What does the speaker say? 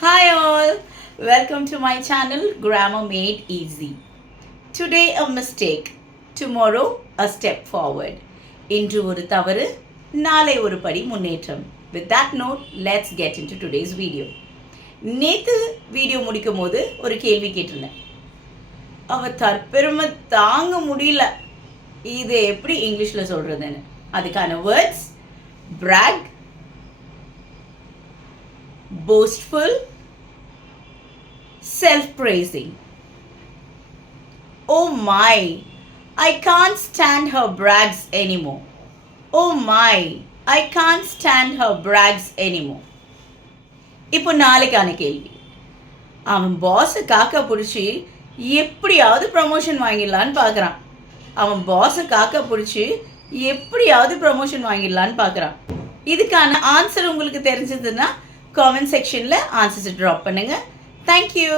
Hi all, welcome to my channel Grammar Made Easy. Today a mistake, tomorrow a step forward. இன்று ஒரு தவறு, நாளை ஒரு படி முன்னேற்றம். With that note, let's get into today's video. நேத்து வீடியோ முடிக்கும் போது ஒரு கேள்வி கேட்டிருந்தேன். அவ தற்பெருமை தாங்க முடியல. இது எப்படி இங்கிலீஷ்ல சொல்றதுன்னு. அதுக்கான words brag, boastful, self-praising. Oh my, I can't stand her brags anymore. Oh my, I can't stand her brags anymore. இப்போ நாளைக்கான கேள்வி. அவன் பாஸை காக்கா பிடிச்சி எப்படியாவது ப்ரமோஷன் வாங்கிடலான்னு பார்க்குறான். அவன் பாஸை காக்கா பிடிச்சி எப்படியாவது ப்ரமோஷன் வாங்கிடலான்னு பார்க்குறான். இதுக்கான ஆன்சர் உங்களுக்கு தெரிஞ்சதுன்னா காமெண்ட் செக்ஷனில் ஆன்சர்ஸை ட்ராப் பண்ணுங்கள். தேங்க்யூ.